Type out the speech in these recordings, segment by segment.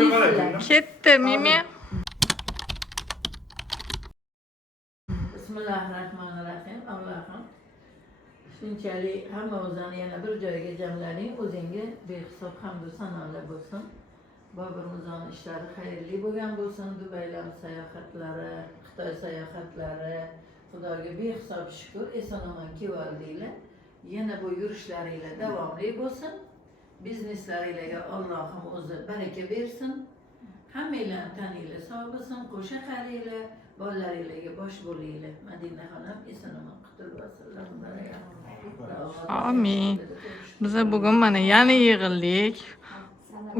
Ketdi, Mimi. Bismillahirrahmanirrahim. Allohim shunchalik hammamizni yana bir joyga jamlaning, o'zingga behisob hamdu sanolar bo'lsin. Bobur Mirzoning ishlari xayrli bo'lgan bo'lsin. Dubaylar sayohatlari, Xitoy sayohatlari, Xudoga behisob shukr, eson-omon keldinglar. Yana bu yurishlaringlar davomli bo'lsin. Bizneslaringizga Allohim o'zi baraka bersin. Hammanglarni taninglar, sog' bo'lsin, qo'sha qaranglar, bolalaringizga bosh bo'linglar. Madina xonim eson-omon qutul bo'lsin. Amin. Biz bugun mana yana yig'ildik.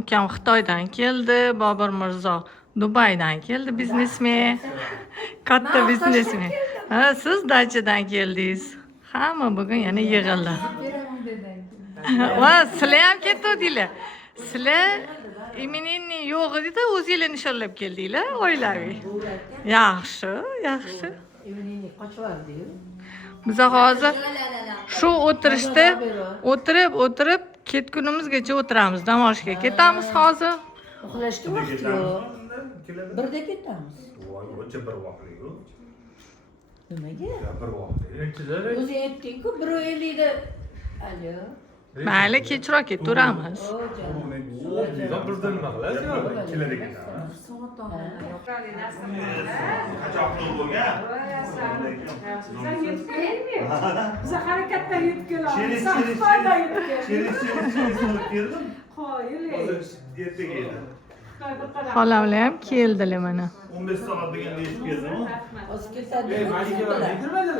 Ukam Xitoydan keldi, Bobur Mirzo Dubaydan keldi, biznesmen. Katta biznesmen. Ha, siz dachadan keldingiz. Hamma bugun yana yig'ildi. Va sizlar ham ketdinglar. Sizlar imenini yo'q edi, o'zingizlar nishonlab keldinglar, oilaviy. Yaxshi, yaxshi. Imenini qochvardi-yu. Biz hozir shu o'tirishda o'tirib ketgunimizgacha o'tiramiz. Dam olishga ketamiz hozir. Uxlashga vaqt yo'q. Birda ketamiz. Voy, bir vaqtlik-ku. Nimaga? Bir vaqtlik. O'zi aytding-ku, 1:50 da. Alo. Mayli, kechroq ketaveramiz. Birdan nima qilasiz? Keladigan. Qachon bo'lgan? Sen yetib kelmayapti. Biz harakatdan yetib kelamiz. Sen Xitoydan yetib kelding. Şerif geldim. Hayır. Erta geldim. Xolamlar ham keldilar mana. 15 saat deganda yetib keldim. Hozir ketadi.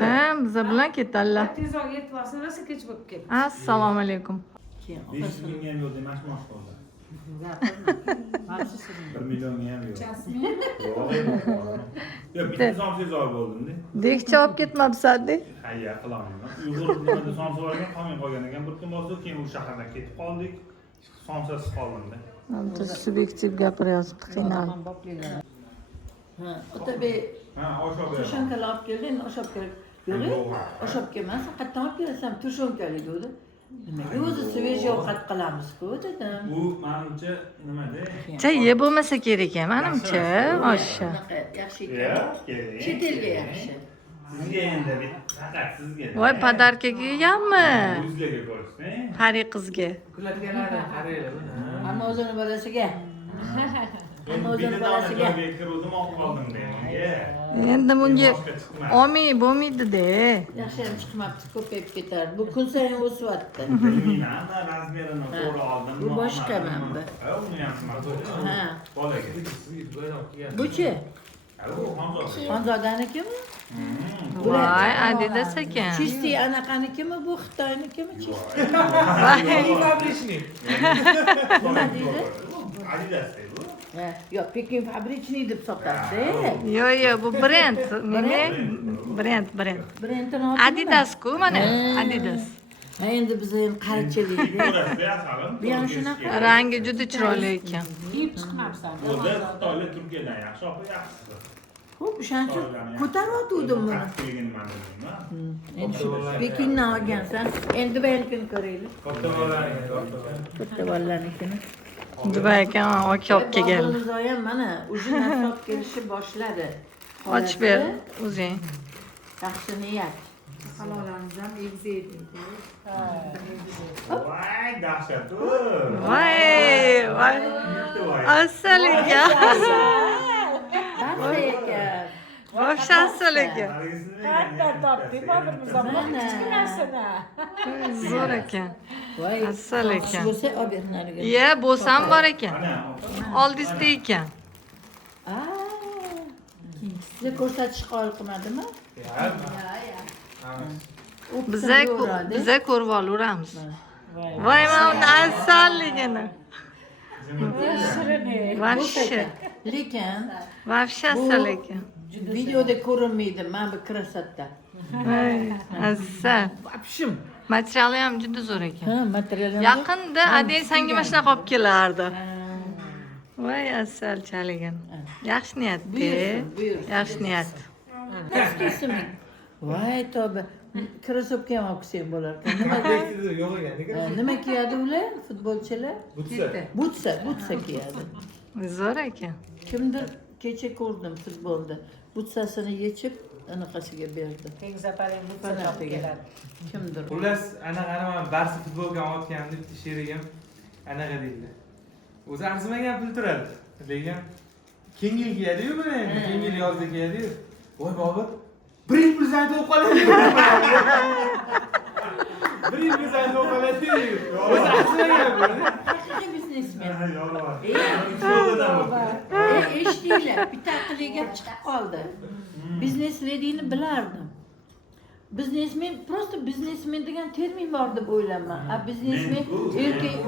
Ha, biz bilan ketdilar. Tezroq yetib olsin, rosa kech bo'lib ketdi. Assalomu alaykum. 5 ming ham yo'q demash mosh qoldi. 1 million ham yo'q. Yo'q, bitta somsiz olib bo'ldim-da. Dekcha olib ketmabsan-da. Hayya, qilaman. Uyg'ur nimada somsa olgan, qolmay qolgan ekan. Bir kun bo'lsa, keyin u shahardan ketib qoldik. Somsasiz qoldim-da. Biz subyektiv gapiryapmiz, qiynalib. Ha, Otabek, Ha, oshab tushonkali olib kelding, oshab kerak. Yo'q, oshab kelmas, qayerdan olib kelasan? Tushonkali dedi. Nimaga o'zi svejiy ovqat qilamiz-ku, dedim. Bu menimcha nimada? Chay yeb bo'lmasa kerak ekan, menimcha, oshsha. Yaxshi Yo'q, ekan. kerak. Chet elga yaxshi. Sizga endi faqat sizga. Voy, podarka kelganmi? O'zlarga ko'rishni. Pari qizga. Ammo o'zini bolasiga. Ammo o'zini bolasiga. Kirdim, olib qoldim menga. Endi bunga olmay bo'lmaydi-da. Yaxshi ham chiqmabdi, ko'payib ketardi. Bu kun sayin o'syapti. Bilmayman, razmerini to'g'ri oldim. Bu boshqa mana bu. Ha, uni ham qilaman. Ha. Bolaga. Bu-chi? Bu Xonzoda. Xonzodanikimi? Voy, Adidas ekan. Chisti anaqanikimi bu? Xitoynikimi chisti? Nima deydi? Adidas bu. Ha, yo'q, Pekin fabrichniy deb sotadi. Yo'q, bu brend. Nima? Brend. Brendini olib. Adidas-ku mana, Adidas. Ha, endi biz ham qarichilikda. Bu ham shunaqa. Rangi juda chiroyli ekan. Yeb chiqmabsan. O'zi Xitoylar Turkiyadan yaxshi, opa yaxshisi. Xo'p, o'shaning uchun ko'tarayotgandim buni. Endi shu Pekindan olgansan. Endi Dubaynikini ko'raylik. Katta bolalarnikini. Dubay ekan, aka olib kelgan. Bobur ham mana ujin olib kelishni boshladi. Ochib ber, o'zing. Yaxshi niyat. Halolamiz ham egzaydi. Voy, dahshat. Voy. Asal ekan. Baxtli ekan. Voy, asal ekan. Katta topdi, Boburimiz ham kichkinasini. Zo'r ekan. Voy, Asal ekan. bo'lsa olib ber nariga. Ye, bo'lsam bor ekan. Oldingizda ekan. Sizga ko'rsatish qoyil qilmadimi? Biza ko'rib olaveramiz. Voy, mana uni asalligini. Vashsha. Lekin Vashsha asal ekan. videoda ko'rinmaydi, mana bu krasotda. Voy, asal. Apshim. Materiali ham juda zo'r ekan. Ha, material. Yaqinda Adel sanga mana shunaqa olib kelardi. Voy, asalchaligin. Yaxshi niyatda. Buyursin. Yaxshi niyat. Tasdisimi? Voy, tavba. Krasovka ham olib kelsam bo'lar ekan. Nima kiyadi ular? Futbolchilar? Butsa kiyadi. Zo'r ekan. Kimdir kecha ko'rdim futbolda. Butsasini yechib anaqasiga berdi. Keng zaparing bu Fanatiga. Kimdir? Xullas, anaqa Barsa futbolga otganda bitta sherigim anaqa deydi. O'zi arzimagan pul turadi. Lekin keng yil keladi-yu buni endi, keng yil yozda keladi-yu. Voy Bobur, 1+1 o'qib qoladi. 1+1 o'qib qoladi. O'zi arzimagan pul. Haqiqiy biznesmen. Yo'q. Eshitinglar, bitta aqliy gap chiqib qoldi. Biznes ladyni bilardim. Biznesmen, просто biznesmen degan termin bor deb o'ylayman.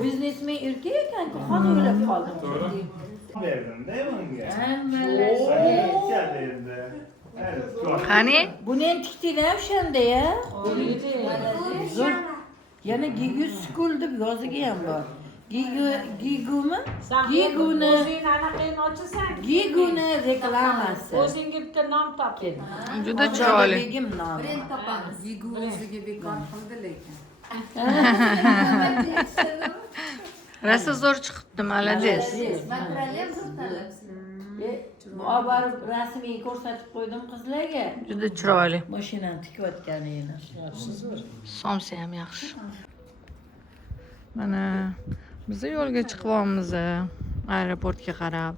Biznesmen erkak ekan-ku, hozir o'ylab qoldim. Berdim-da bunga. Qani? Buni ham tikding-a o'shanda-ya? Zo'r. Yana Gigu School deb yozigi ham bor. Gigumi? Giguni. O'zing anaqani ochasan. Giguni reklamasi. O'zingga bitta nom toping. Juda chiroyli. Begim nomi. Brend topamiz. Yigu o'ziga bekor qildi lekin. Rosa zo'r chiqibdi, молодец. Material ham zo'r talab. Borib rasmiy ko'rsatib qo'ydim qizlarga. Juda chiroyli. Mashinani tikayotganini. Somsa ham yaxshi. Mana biz yo'lga chiqyapmiz aeroportga qarab.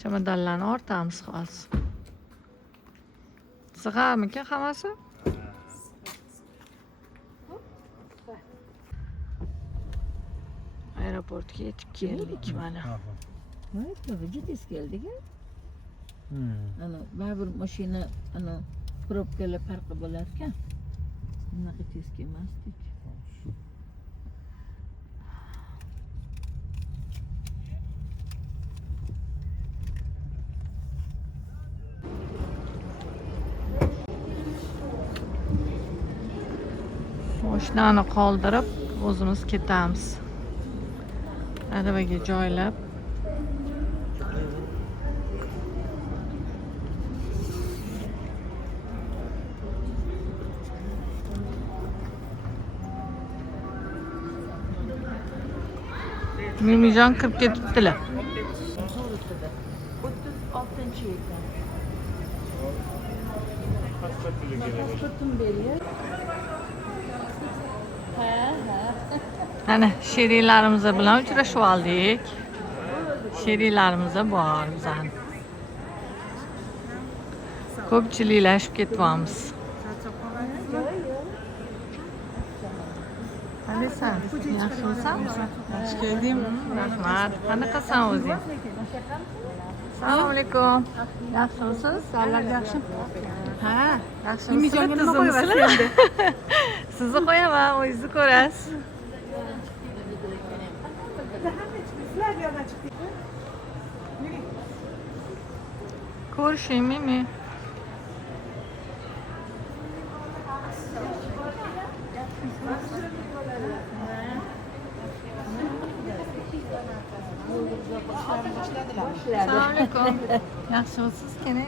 Chamadonlarni ortamiz hozir. Sig'armikan hammasi? Aeroportga yetib keldik mana. Juda keldik-a? Ana baribir mashina ana probkalar farqi bo'lar ekan. Bunaqa tez kelmasdik. Mashinani qoldirib, o'zimiz ketamiz. Aravaga joylab. Mimijon kirib ketibdilar. 36-chi ekan. Ana sheriklarimiz bilan uchrashib oldik. Sheriklarimiz bor bizani. Ko'pchiliklashib ketyapmiz. Qanaysan? Yaxshimisan? Xush kelding. Rahmat. Qanaqasan o'zing? Assalomu alaykum. Yaxshimisiz? Sizlar yaxshi. Ha, yaxshimisizlar? Tizimmisizlar? Sizni qo'yaman, o'zingizni ko'rasiz. Ko'rishing, Mimi. Assalomu alaykum. Yaxshimisiz, kene?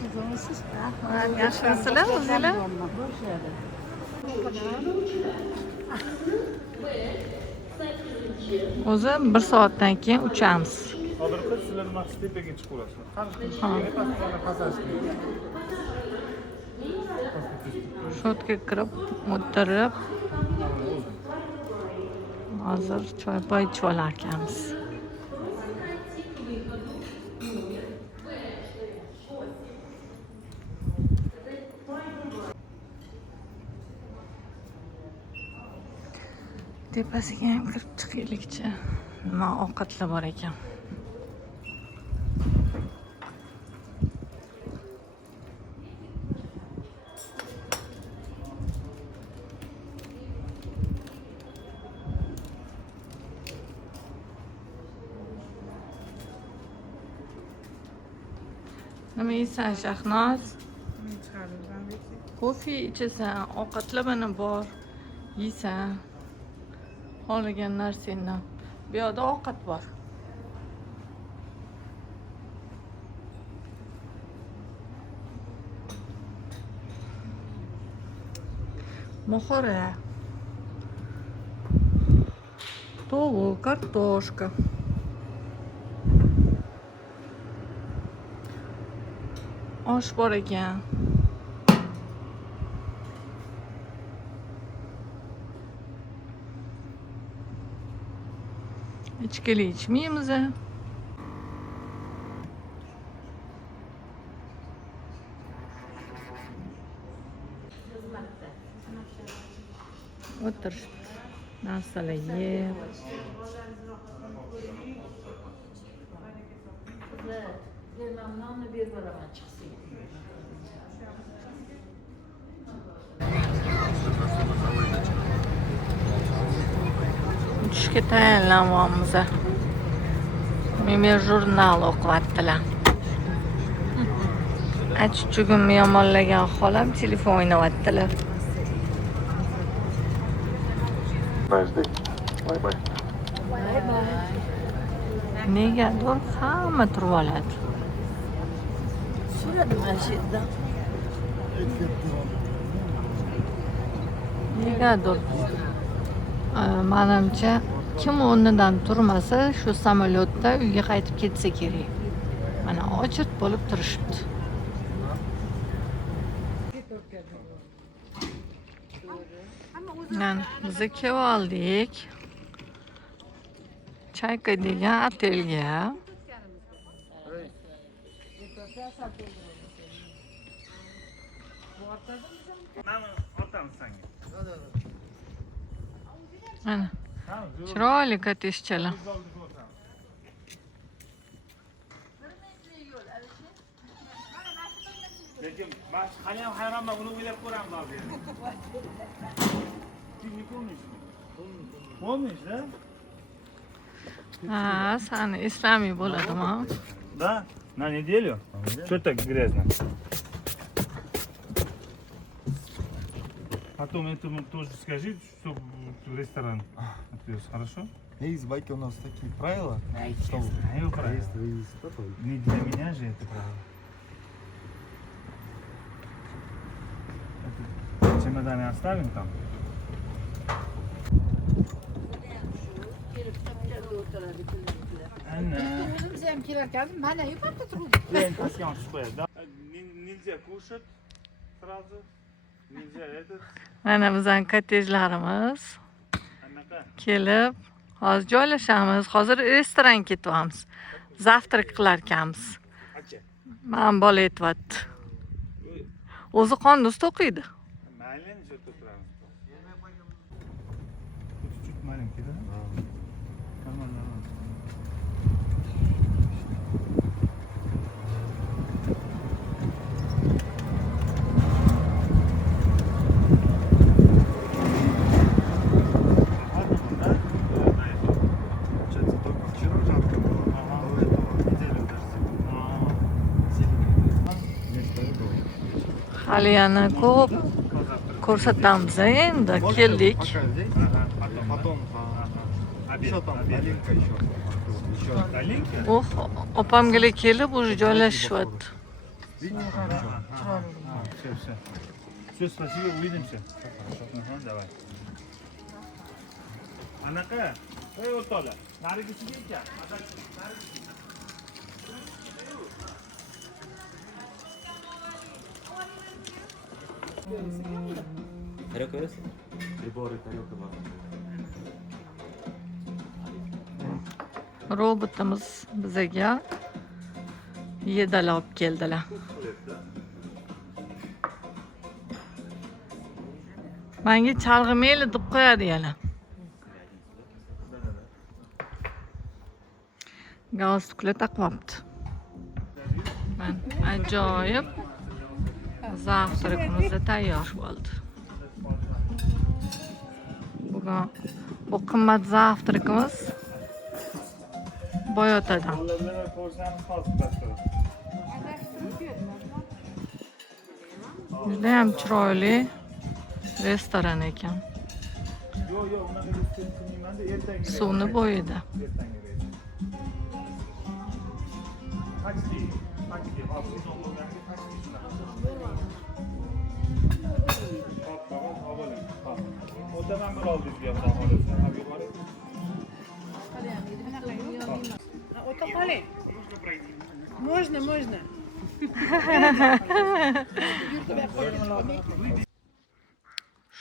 Tuzimisiz? Rahmat. Yaxshimisizlar o'zinglar? O'zi 1 soatdan keyin uchamiz. Hozir sizlar Maqsitepaga chiqib olasizlar. Shotga kirib, o'tirib, hozir choy-poy ichib olar ekanmiz. Tepasiga ham kirib chiqaylikchi. Nima ovqatlar bor ekan. Nima yeysan, Shahnoz? Kofe ichasan, ovqatlar mana bor. Yeysan. Xohlagan narsangdan. Bu yoqda ovqat bor. Moxora. Tovuq, kartoshka. Osh bor ekan. Ichkili ichmaymiz. O'tirishibdi. Narsalar yeb. Vermem nonni berib boraman chiqsin. Tushga tayyorlanyapmiz. Meni jurnal o'qiyaptilar. Achuchugimni yomonlagan xolam telefon o'ynayaptilar. Negadir hamma turib oladi. So'radim mana shu yerda. Negadir menimcha kim o'rnidan turmasa shu samolyotda uyga qaytib ketsa kerak. Mana ochirt bo'lib turishibdi. Mana biz kelib oldik. Chayka degan otelga. Mana chiroyli kottejchalar. Lekin men hali ham hayronman, uni o'ylab ko'ramiz hozir. Помнишь, да? Ha, sani eslamiy bo'ladimi? Да, на неделю. Что так грязно? Потом этому тоже скажи, что в ресторан отвез, хорошо? Есть в байке у нас такие правила, что Его правильно. если вы из этого, Не для меня же это правило. Это чемоданы оставим там. Anna. Biz ham kelarkanmiz, mana yuqorida turib. Паскал шпэт, да? Нельзя кушать сразу. Нельзя этот. Mana bizning kottejlarimiz Anaqa. kelib, hozir joylashamiz. Hozir restoran ketyapmiz. Zavtrak qilarkanmiz. Acha. Men bola aytyapti. O'zi qonduz to'qiydi. Mayli, shu yerda turamiz. Чуть маленький, да? Нормально, нормально. получается, только вчера жарко было, а до этого неделю дождь. Вместо этого. Hali yana ko'p ko'rsatamiz endi. Keldik. Пока здесь, потом еще там Алинка еще. Еще. Алинка? Opamga kelib уже joylashyapti. Видите, Все, все. Все, спасибо, увидимся. Ага, давай. Anaqa, o'rtoqlar, narigisiga ekan. Тарелка есть? Приборы, тарелка, ваза. Robotimiz bizga yedalar olib keldilar. Menga chalg'imayli deb qo'yadi yana. Galstuklar taqyapti. Ajoyib. Zavtrakimiz tayyor bo'ldi. Bugun bu qimmat zavtrakimiz Boyotadan. Juda ham chiroyli restoran ekan. Suvni bo'yida. O'taman bir oldik ya xolos. Можно, можно.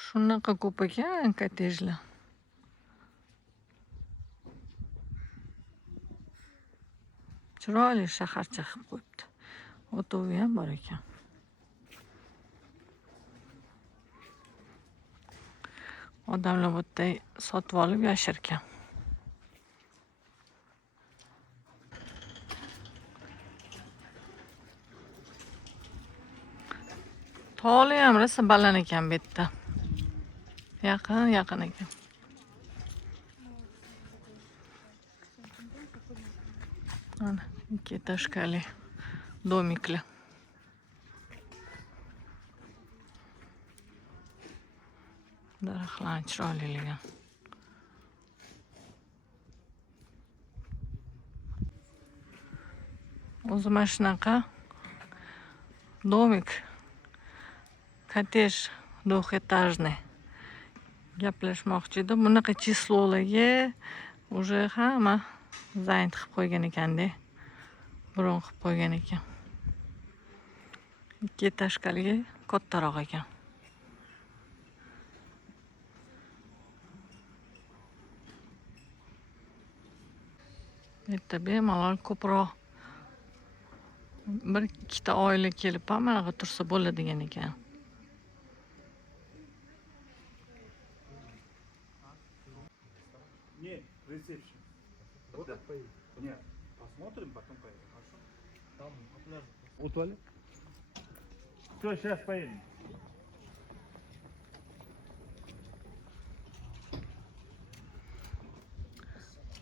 Shunaqa ko'p ekan kottejlar. Chiroyli shaharcha qilib qo'yibdi. O'tovi ham bor ekan. Odamlar bu yerda sotib olib yashirgan. Toli ham rosa baland ekan bu yerda. Yaqin ekan. Ana, ikki etажкali domiklar. Daraxtlar chiroyliligi. O'zi mana shunaqa domik, kottej двухэтажный gaplashmoqchi edim. Bunaqa chisloligi уже hamma zayn qilib qo'ygan ekanda. Bron qilib qo'ygan ekan. Ikki etажкалigi kattaroq ekan. Yerda bemalol ko'proq bir ikkita oila kelib ham manaqa tursa bo'ladigan ekan. Нет, ресепшн. Вот так поедем? Нет, посмотрим, потом поедем. Хорошо? Там по пляжу. У туалет? Все, сейчас поедем.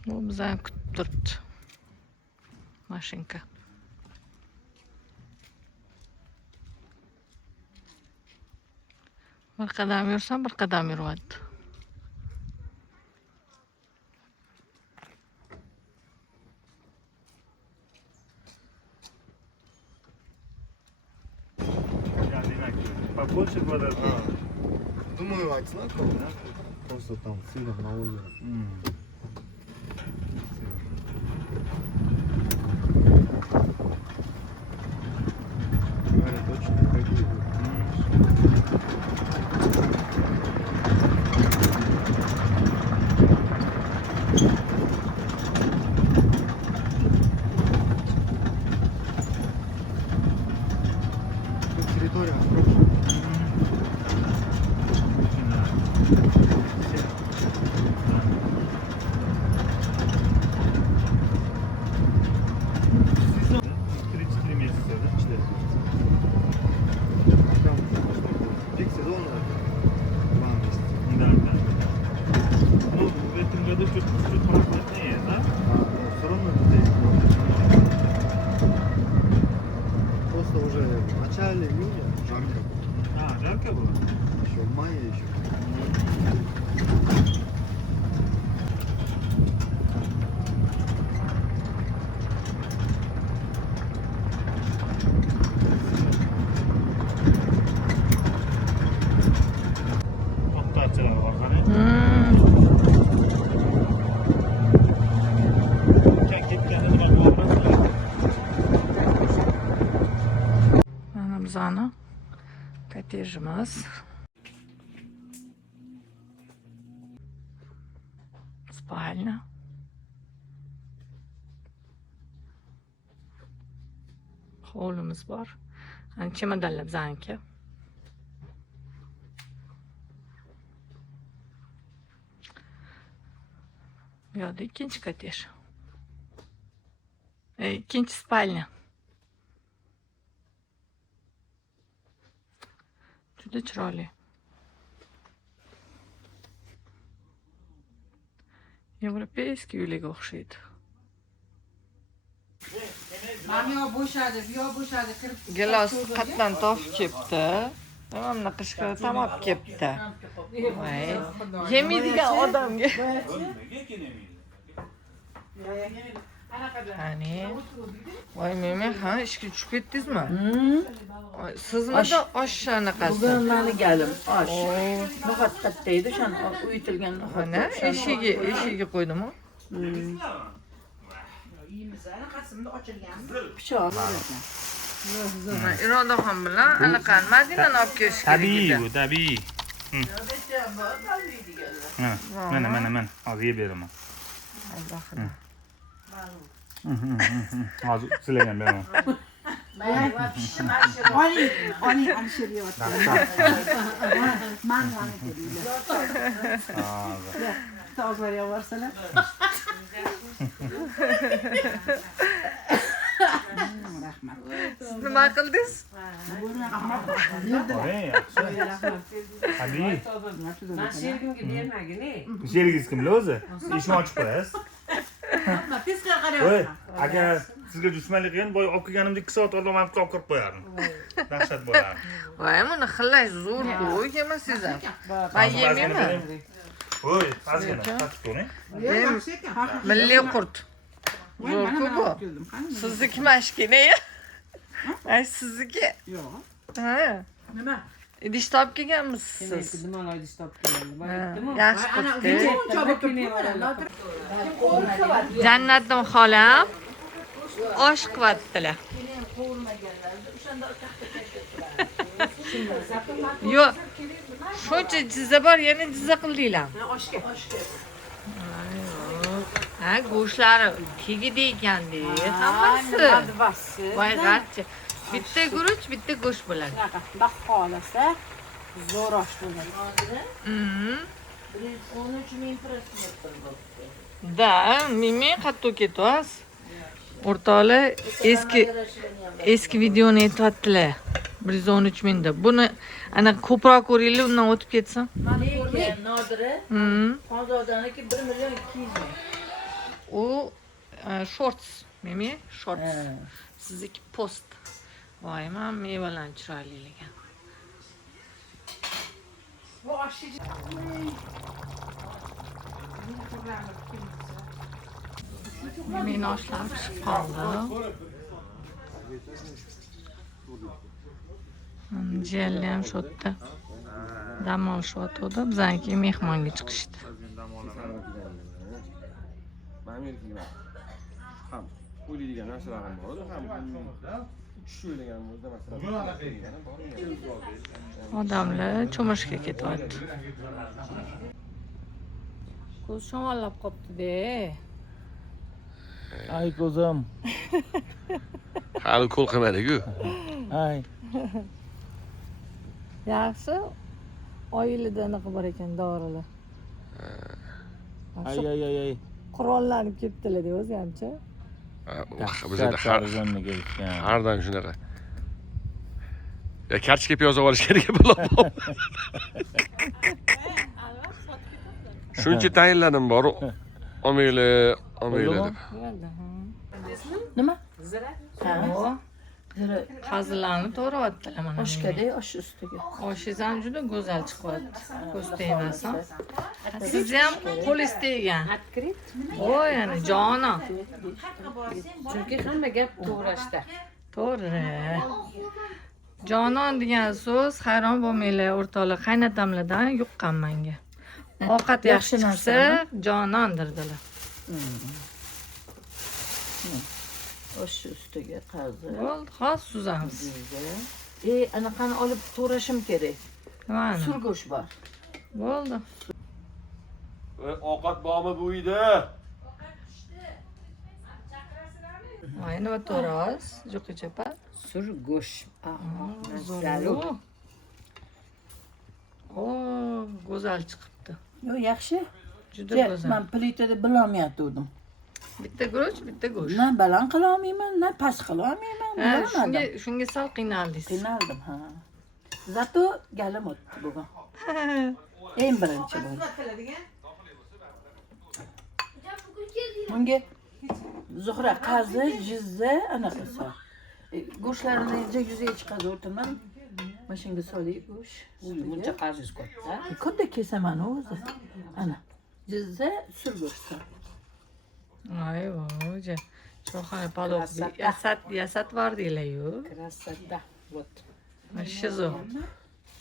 Bu bizani kutib turibdi. Mashinka. Bir qadam yursam, bir qadam yuryapti. Я не знаю, побольше квадратов. Думаю, одинаково, да? Просто там сильно на озеро. Говорят, очень дорогие. Территория огромная. Пик сезона 2 месяца. Да, да. Ну, в этом году чуть прохладнее, да? Но все равно это здесь просто уже в начале июня жарко. Жарко было? Еще в мае еще. Oqtachilar bor, qarang. Ketganda nima qilyapmiz? Mana bizani kottejimiz. Spalnya. Hovlimiz bor. Hani chemodanlar bizaniki. Bu yoqda ikkinchi kottej. İkinci spalnya. Juda chiroyli. Европейский uylarga o'xshaydi. Mana yo bo'shadi, bu yo bo'shadi, kirib. Gilos qatdan topib kelibdi. Mana qishqa tamom kelibdi. Voy, yemaydigan odamga. Hani, voy men ha ishga tushib ketdingizmi? Sizmi oshxonaqasi? Bugun meni galim osh. No'xat qatta edi, o'shani uyitilgan no'xat. Mana eshigi qo'ydimi? Yeymiz, ana qasimda ochilganmi? Pichoq. Irodaxon bilan allaqani Madinani olib kelish kerak Tabiiy edi. bu, tabiiy. Mana. Hozir yeb beraman. Allohim. Hozir sizlarga beraman. Oling Alisher yeyapti. Manzani kelinglar. Hozir. Tozlar yavarsalar. Rahmat. Siz nima qildingiz? Oy, yaxshi. Tabiiy. Ben şergimge bermagin, Sherigingiz kimlar o'zi? Eshikni ochib qo'yasiz. Tezkor Voy, qarayapman. agar sizga dushmanlik qilgan, boya olib kelganimda 2 soat oldin olib kirib qo'yardim. Dahshat bo'lardi. Voy, buni xillash zo'r-ku, yemasangiz ham. Men yemayman. Voy, ozgina tatib ko'ring. Milliy qurt. Zo'r-ku bu. Sizniki mashkina. Ay, sizniki. Yo'q. Ha. Nima? Idish topib kelganmisiz siz? Nimalar istop keldi. Yaxshi Ana qilibdi. chopib kelib Jannatdan xolam osh qilyaptilar. Yo'q. Shuncha jizza bor, yana jizza qildinglar. Ha, go'shtlari tegidi ekanda, hammasi. Voy, g'archi. Bitta guruch, bitta go'sht bo'ladi. Bunaqa xudo xolasa zo'r osh bo'ladi. Da, mimi qattiq ketyapsiz. O'rtoqlar eski videoni aytyaptilar. 113 mingda. Buni ana ko'proq ko'ringlar, undan o'tib ketsam. Lekin Nodira Xonzodaniki 1 million 200 ming. U shorts, mimi shorts. Sizniki post. Voy, men mevalarni chiroylilagan. Meni oshlab chiqib qoldi. Jiyanlar ham shu yerda dam olishyotgandi. Bizaniki mehmonga chiqishdi. Ham o'ylaydigan narsalar ham bor, ham tush o'ylagan o'zida masalan. Odamlar cho'mishga ketyapti. Ko'z sho'ng'allab qopti-da. Ay ko'zim. Hali qo'l qilmadi-ku. Ay. Yaxshi. Oilada anaqa bor ekan dorilar. Ay. Qurollanib ketdilar-da o'zi hamcha. Bizda har doim shunaqa. Ya kartochka piyoz olish kerak bo'ladi. Shuncha tayinladim bor. Olmaylar deb. Nima? Qazilarni to'g'rayaptilar mana. Oshkada osh ustiga. Oshingiz ham juda go'zal chiqyapti. Ko'z tegmasin. Sizni ham qo'lingiz teggan. Voy, yana jonon. Chunki hamma gap to'g'rashda. To'g'ri. Jonon degan so'z hayron bo'lmanglar, o'rtoqlar, qaynatamlardan yuqqan menga. Ovqat yaxshi chiqsa, jonon dirdilar. Osh ustiga qazi. Bo'ldi, hozir suzamiz. Anaqani olib to'rashim kerak. Mana. Surgo'sh bor. Bo'ldi. Ovqat bormi bu uyda? Voy, nima to'rasiz? Juqi chapa. Surgo'sh. Zo'r. O, go'zal chiqibdi. Yo, yaxshi. Juda Men go'zal. plitada bilolmayotgandim. Bitta guruch, bitta go'sht. Na baland qila olmayman, na past qila olmayman. Shunga sal qiynaldingiz. Qiynaldim, ha. Zato galim o'tdi bugun. Eng birinchi bo'ldi. Bunga Zuhra qazi, jizza, anaqasi. Go'shtlarini yuzaga chiqarib o'tirman. Mashinaga solib go'sht. Buncha qaziz katta. Katta kesaman o'zi. Ana. Jizza surgo'sht. Ay, voy. Cho'xona paloq yasat var deylar-yu. Krasada. Вот. Shizo.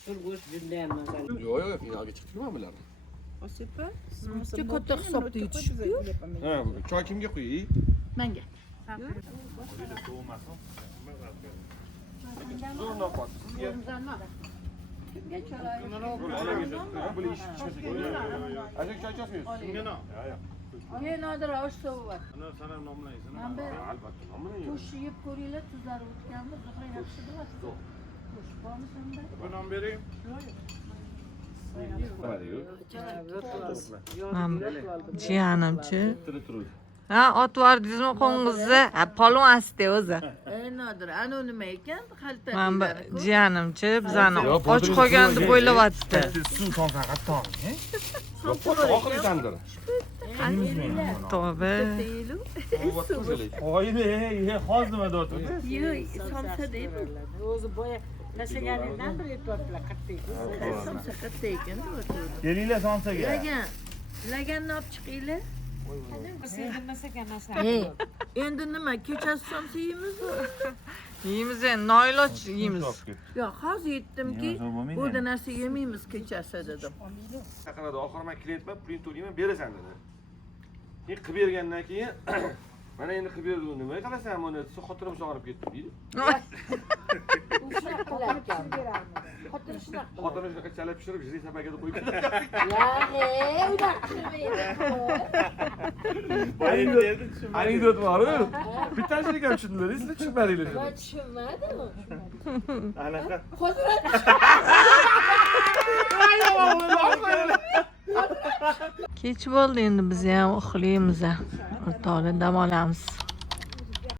Surgo'sh juda ham mazali. Yo'q, finalga chiqdimi bular? Katta hisobda yutishibdi. Ha, choy kimga qo'yay? Menga. Keyin Nodir osh suvi bor. Sana nomlaysan. Mana bu Albatta, nomini tush yeb ko'ringlar, tuzlari o'tganmi? Zuhra yaxshi bilasiz. Tush bormi senda? Bu nom bering. Jiyanimchi. Ha, otvardingizmi qo'ng'izni? Ha, polvon asti o'zi. Ey Nodir, ana nima ekan? Xalta. Mana bu jiyanimchi bizani och qolgan deb o'ylayapti. Suv tomsan qattiq. Oxirgi tandir. Tavba. Oyli, hozir nima deyapti? Yo'q, somsa deymi? O'zi boya tashlaganingdan bir aytyaptilar qattiq. Somsa katta ekan. Kelinglar somsaga. Laganni olib chiqinglar. Sezilmasak ham masala. Hey, endi nima? Kechasi somsa yeymizmi? Yeymiz endi, noiloj yeymiz. Yo'q, hozir yetdimki, bu narsa yemaymiz kechasi dedim. Yaqinda oxiri men klientman, pulini to'layman, berasan dedi. Keyin qilib bergandan keyin mana endi qilib berdim, nima qilasan buni? Xotirim sog'inib ketdi deydi. Shunaqa qilarkan. Xotin shunaqa. Xotirim shunaqa chala pishirib, jiri sabagada qo'yib Ya, unaqa qilmaydi. anekdot bor-ku. Bittasiga ham tushundilar, sizlar tushunmadinglar. Men tushunmadim. Anaqa. Hozir Kech bo'ldi endi biz ham uxlaymiz. O'rtoqlar dam olamiz.